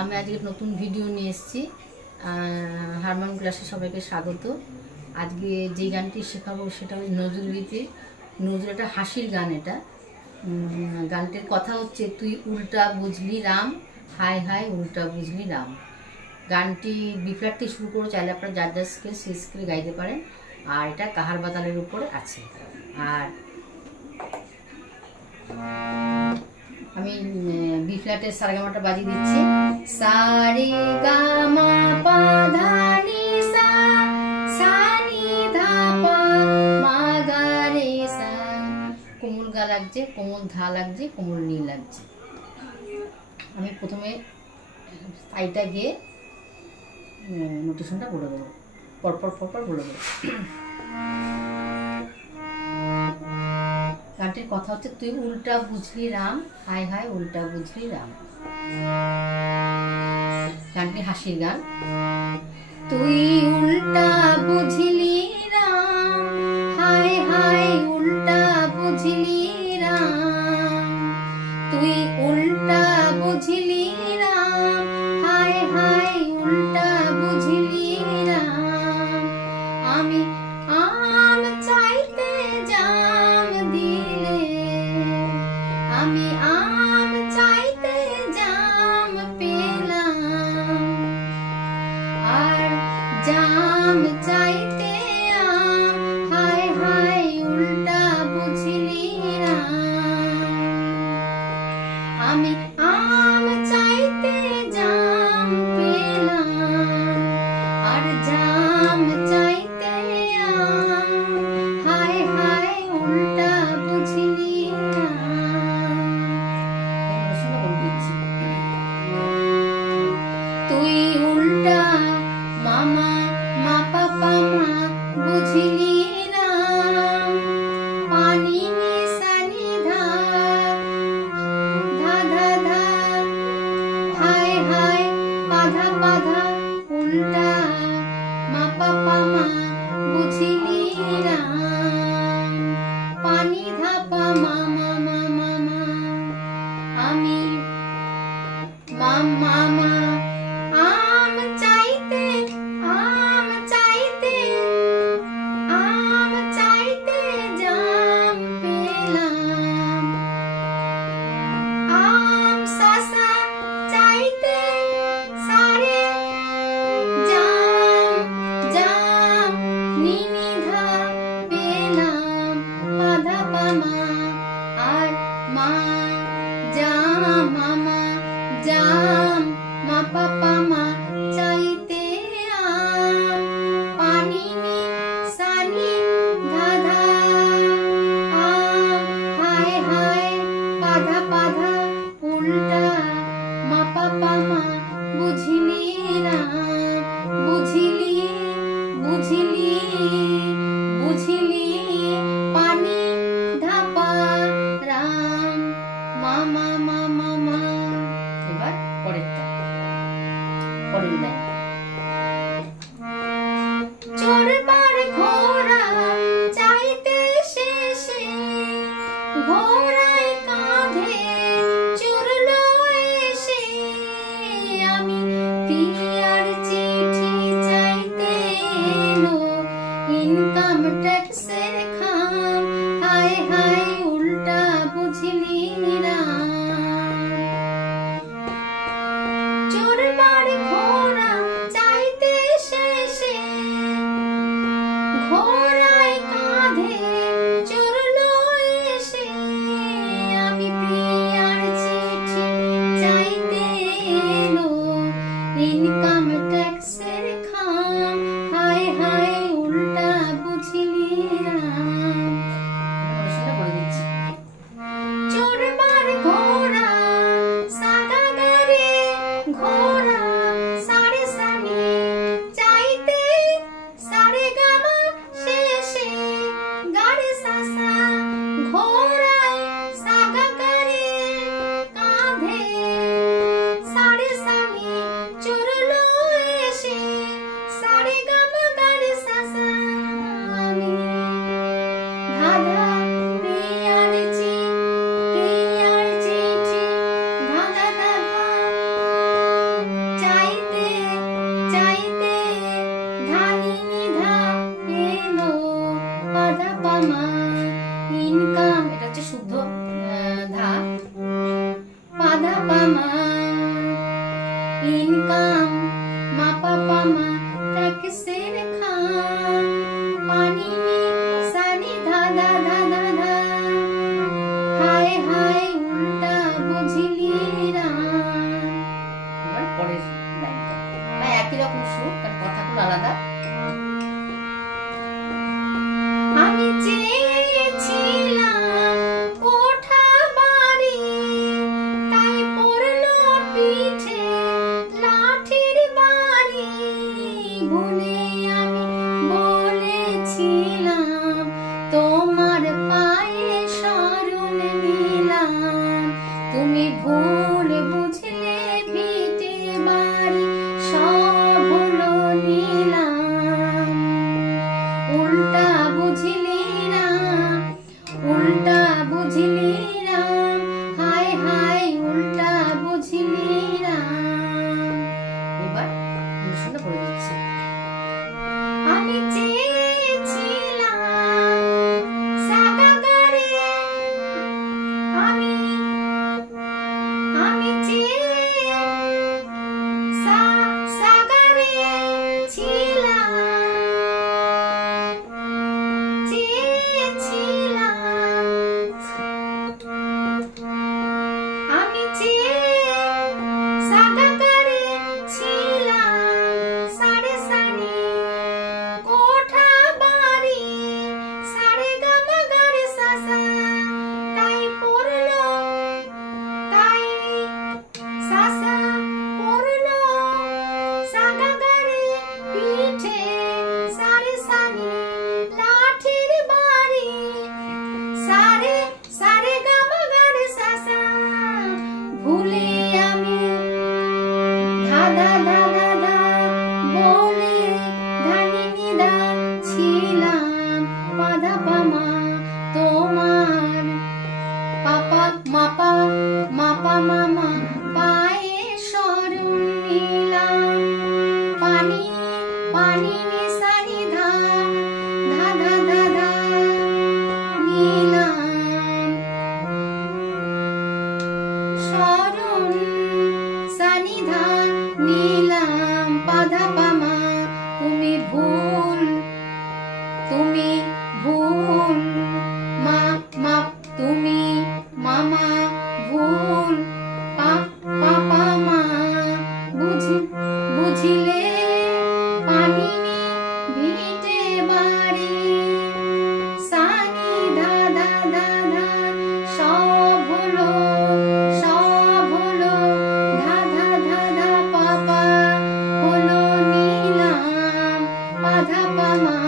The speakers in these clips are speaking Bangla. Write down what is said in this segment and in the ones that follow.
আমি আজকে নতুন ভিডিও নিয়ে এসেছি। হারমোনিয়াম ক্লাসে সবাইকে স্বাগত। আজকে যে গানটি শেখাবো সেটা হচ্ছে নজরুলগীতি। নজরুল একটা হাসির গান। এটা গানটির কথা হচ্ছে তুই উল্টা বুঝলি রাম, হায় হায় উল্টা বুঝলি রাম। গানটি বিফ্ল্যাট থেকে শুরু করে চাইলে আপনারা যার যার স্কেল সেই স্কেলে গাইতে পারেন। আর এটা কাহার বাতালের উপরে আছে। আর আমি বি ফ্ল্যাটের সারেগামাটা বাজিয়ে দিচ্ছি। সা রে গা মা পা ধা নি সা, সা নি ধা পা মা গা রে সা। কোমল গা লাগছে, কোমল ধা লাগছে, কোমল নি লাগছে। আমি প্রথমে সাইটা গিয়ে নোটেশনটা বলে দেবো, পরপর পরপর বলে দেবো। গানটির কথা হচ্ছে তুই উল্টা বুঝলি রাম, হায় হায় উল্টা বুঝলি রাম। গানটি হাসির গান। তুই উল্টা বুঝলি রাম, হায় হায় উল্টা বুঝলি রাম। তুই উল্টা বুঝলি রাম, হায় হায় উল্টা বুঝলি রাম। আমি আম চাইতে জাম দিলে, আমি আম চাইতে জাম পেলাম। আর জাম চাইতে আম, হায় হায় উল্টা বুঝলি রাম। আমি আম চাইতে জাম পেলাম, আর জাম চাইতে আম, হায় হায় উল্টা বুঝলি রাম। তুই উল্টা মামা মা পাপা মা বুঝলি রাম। পানি নি সানি ধা, ধা ধা ধা, হায় হায় পাধা পাধা উল্টা মা পাপা মা বুঝলি রাম। পানি ধা পা মা মা মা মা মা। আমি মামা মা আম চাইতে, আম চাইতে, আম চাইতে জাম পেলাম। আম সাসা চাইতে সারে জাম, জাম নিনি ধা পেলাম পাধা পামা। আর মা জাম মামা জাম মা পাপা মা চাইতে আম। পানি নি সানি ধা ধা আম, হায় হায় পাধা পাধা উল্টা মা পাপা মা বুঝলি রাম। বুঝলি বুঝলি বুঝলি পানি ধাপা রাম মামা মামা মা। এবার পরেরটা, পরের লাইন। চড়বার ঘোড়া চাইতে শেষে, ঘোড়ায় কাঁধে চড়লো এসে। আমি পিয়ার চিঠি চাইতে এলো, ইনকাম ট্যাক্সের খাম, হায় হায় উল্টা বুঝলি রাম। চড়বার ঘোড়া চাইতে শেষে, ঘোড়ায় কাঁধে চড়লো এসে। আমি প্রিয়ার চিঠি চাইতে এলো, ইনকাম ট্যাক্সের খাম, হায় হায় উল্টা বুঝলি রাম। চড়বার ঘোড়া সাগা গারে, ঘোড়া ইনকাম মা পাপা মা ট্যাক্সের খাম পানি সানি ধা ধা ধা ধা ধা হায় হায় উল্টা বুঝলি রাম। এবার পরের লাইনটা বা একই রকম সুর, তার কথাগুলো আলাদা। আমি চেয়েছিলাম কোঠা বাড়ি, তাই পড়লো পিঠে লাঠির বাড়ি। ভুলে আমি বলেছিলাম তোমার পায়ে শরণ নিলাম, তুমি ভুল বুঝলে ভিটে বাড়ি সব হলো নিলাম। উল্টা বুঝলি রাম, উল্টা বুঝলি রাম, হায় হায় উল্টা বুঝলি রাম। এবার শুনে বলে দিচ্ছি। আমি চেয়েছিলাম সাগাগারে, আমি সাগারে ছিলাম, আমি সাগাগারে ছিলাম সারে সানি কোঠা বাড়ি সারে গামা গারে সাসা, তাই পড়লো তাই সাসা পড়লো সাগাগারে পিঠে সারে সানি লাঠির বাড়ি সারে সারে গামা গারে সাসা। ভুলে আমি ধা ধা ধা ধা ধা বলে ধানি নিদা ছিলাম পাধা পামা তোমার পাপা মাপা মাপা মামা পায়ে শরণ নিলাম। পানি পানি নিসানি ধা ধা ধা ধা ধা নিলাম শরণ সানিধা নিলাম পাধা পামা। তুমি ভুল মা মা তুমি মামা ভুল পাপা মা বুঝিলে পানি ভিটে বাড়ি সানি ধা ধা ধা ধা সব হলো ধা ধা ধা ধা পাপা হলো নিলাম পাধা পামা।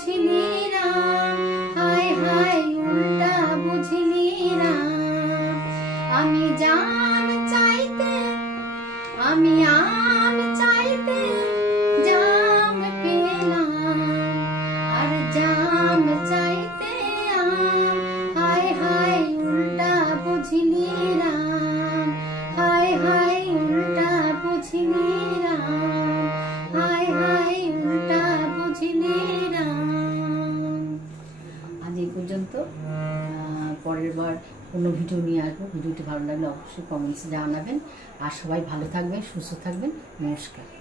বুঝিলি রাম, হায় হায় উল্টা বুঝিলি রাম। আমি জাম চাইতে, আমি আম চাইতে জাম পেলাম, আর জাম চাইতে আম, হায় হায় উল্টা বুঝিলি রাম, হায় হায় উল্টা বুঝিলি রাম, হায় হায় উল্টা বুঝিলি রাম। আজ এই পর্যন্ত, পরের বার কোনো ভিডিও নিয়ে আসবো। ভিডিওটি ভালো লাগলে অবশ্যই কমেন্টসে জানাবেন। আর সবাই ভালো থাকবেন, সুস্থ থাকবেন। নমস্কার।